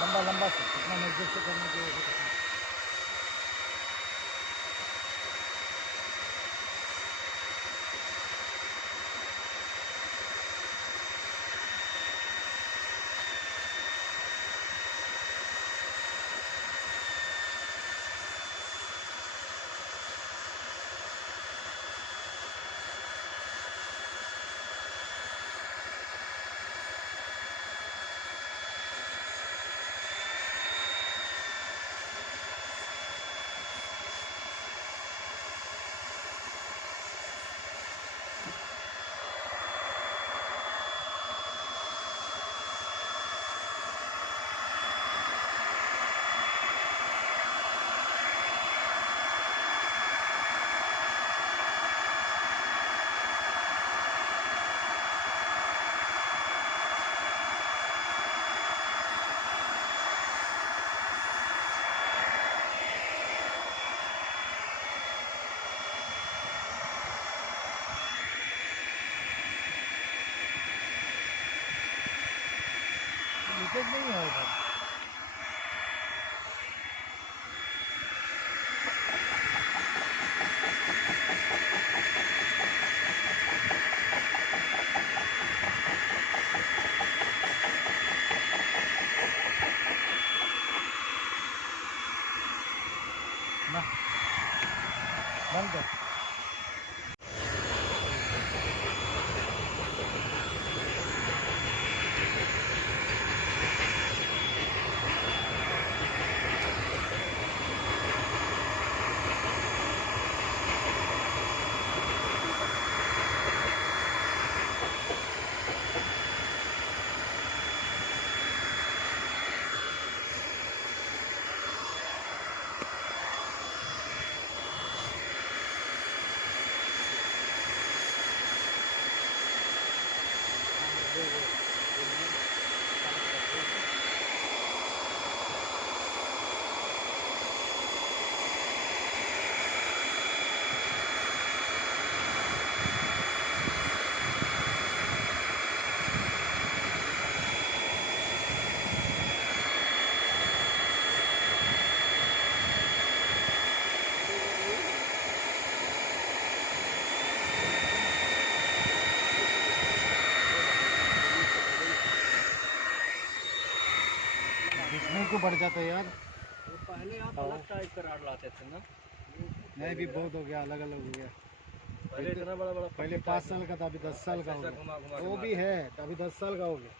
लंबा लंबा से कितना मजबूत से करने के लिए। लीकेज नहीं है उधर। ना बंद कर। इसमें को बढ़ जाता है यार। वो पहले आप अलग टाइप का राड लाते थे ना। नहीं भी बहुत हो गया, अलग अलग हो गया। पहले इतना बड़ा बड़ा पहले 5 साल का था, अभी 10 साल का हो गया। वो भी है, अभी 10 साल का हो गया।